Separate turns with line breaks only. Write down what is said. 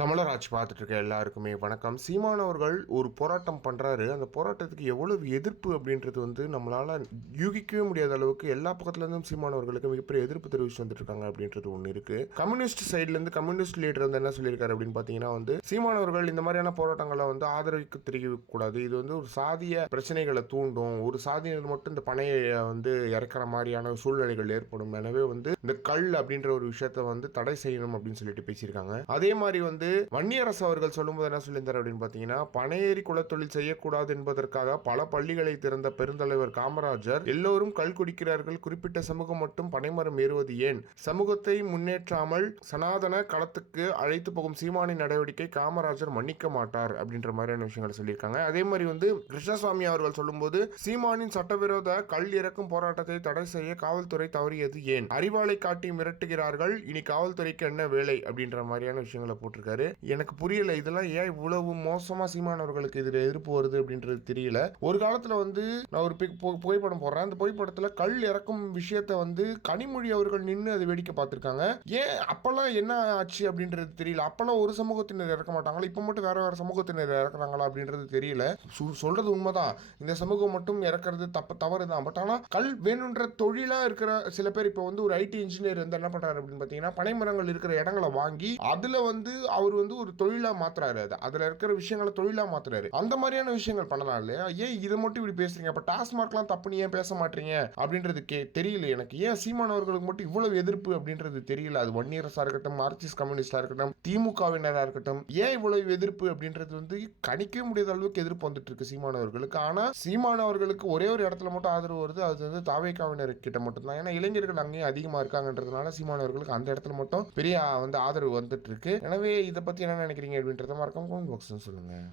தமிழராஜ் பார்த்துட்டு இருக்க எல்லாருக்குமே வணக்கம். சீமானவர்கள் ஒரு போராட்டம் பண்ணுறாரு அந்த போராட்டத்துக்கு எவ்வளவு எதிர்ப்பு அப்படின்றது வந்து நம்மளால் யூகிக்கவே முடியாத அளவுக்கு எல்லா பக்கத்துலேருந்தும் சீமான் சீமானவர்களுக்கு மிகப்பெரிய எதிர்ப்பு தெரிவிச்சு வந்துட்டு இருக்காங்க அப்படின்றது ஒன்று இருக்கு. கம்யூனிஸ்ட் சைட்லேருந்து கம்யூனிஸ்ட் லீடர் வந்து என்ன சொல்லியிருக்காரு அப்படின்னு பார்த்தீங்கன்னா வந்து சீமானவர்கள் இந்த மாதிரியான போராட்டங்களை வந்து ஆதரவுக்கு தெரிவிக்கக்கூடாது. இது வந்து ஒரு சாதிய பிரச்சனைகளை தூண்டும். ஒரு சாதியினர் மட்டும் இந்த பணையை வந்து இறக்குற மாதிரியான சூழ்நிலைகள் ஏற்படும். எனவே வந்து இந்த கல் அப்படின்ற ஒரு விஷயத்த வந்து தடை செய்யணும் அப்படின்னு சொல்லிட்டு பேசியிருக்காங்க. அதே மாதிரி வந்து வன்னியரசு அவர்கள் சொல்லும்போது என்ன சொல்லியிருந்தார் அப்படின்னு பார்த்தீங்கன்னா பனையேறி குலத்தொழில் செய்யக்கூடாது என்பதற்காக பல பள்ளிகளை திறந்த பெருந்தலைவர் காமராஜர் எல்லோரும் கல் குடிக்கிறார்கள். குறிப்பிட்ட சமூகம் மட்டும் பனைமரம் ஏறுவது ஏன்? சமூகத்தை முன்னேற்றாமல் சனாதன களத்துக்கு அழைத்து போகும் சீமானின் நடவடிக்கை காமராஜர் மன்னிக்க மாட்டார். அப்படின்ற மாதிரியான விஷயங்களை சொல்லியிருக்காங்க. அதே மாதிரி வந்து கிருஷ்ணசுவாமி அவர்கள் சொல்லும்போது சீமானின் சட்டவிரோத கல் இறக்கும் போராட்டத்தை தடை செய்ய காவல்துறை தவறியது ஏன்? அறிவாளை காட்டி மிரட்டுகிறார்கள். இனி காவல்துறைக்கு என்ன வேலை? அப்படின்ற மாதிரியான விஷயங்களை போட்டிருக்காரு. எனக்கு புரியல இதெல்லாம் ஏன் இவ்வளவு மோசமாக சீமானவர்களுக்கு இதில் எதிர்ப்பு வருது அப்படின்றது தெரியல. ஒரு காலத்தில் வந்து நான் ஒரு பிக் பு- புகைப்படம் போடுறேன். அந்த புகைப்படத்தில் கல் இறக்கும் விஷயத்த வந்து கனிமொழி அவர்கள் நின்று அதை வேடிக்கை பார்த்துருக்காங்க. ஏன் அப்போல்லாம் என்ன ஆச்சு அப்படின்றது தெரியல. அப்போல்லாம் ஒரு சமூகத்தினர் இறக்க மாட்டாங்களா? இப்போ மட்டும் வேற வேற சமூகத்தினர் இறக்குறாங்களா அப்படின்றது தெரியல. சு- சொல்றது உண்மைதான். இந்த சமூகம் மட்டும் இறக்குறது தப்பு தவறு தான் பட் ஆனால் கல் வேணுன்ற தொழிலா இருக்கிற சில பேர் இப்போ வந்து ஒரு ஐடி இன்ஜினியர் வந்து என்ன பண்ணுறாரு அப்படின்னு பார்த்தீங்கன்னா பனைமரங்கள் இருக்கிற இடங்களை வாங்கி அதில் வந்து அவர் அவர் வந்து ஒரு தொழிலா மாத்துறாரு அது. அதில் இருக்கிற விஷயங்களை தொழிலா மாத்துறாரு. அந்த மாதிரியான விஷயங்கள் பண்ணலாம் இல்லையா? ஏன் இதை மட்டும் இப்படி பேசுறீங்க? அப்போ டாஸ்மார்க்லாம் தப்புன்னு ஏன் பேச மாட்டீங்க? அப்படின்றது கே தெரியல எனக்கு. ஏன் சீமானவர்களுக்கு மட்டும் இவ்வளவு எதிர்ப்பு அப்படின்றது தெரியல? அது வன்னியரசா இருக்கட்டும் மார்க்சிஸ்ட் கம்யூனிஸ்டாக இருக்கட்டும் திமுகவினராக இருக்கட்டும் ஏன் இவ்வளவு எதிர்ப்பு அப்படின்றது வந்து கணிக்கவே முடியாத அளவுக்கு எதிர்ப்பு வந்துட்டு இருக்கு சீமானவர்களுக்கு ஆனா சீமானவர்களுக்கு ஒரே ஒரு இடத்துல மட்டும் ஆதரவு வருது. அது வந்து தாவேக்காவினர் கிட்ட மட்டும்தான் ஏன்னா இளைஞர்கள் அங்கேயும் அதிகமாக இருக்காங்கன்றதுனால சீமானவர்களுக்கு அந்த இடத்துல மட்டும் பெரிய வந்து ஆதரவு வந்துட்டு இருக்கு. எனவே இது பத்தி என்ன நினைக்கிறீங்க அப்படின்றத மறக்காம கமெண்ட் பாக்ஸ்ன்னு சொல்லுங்க.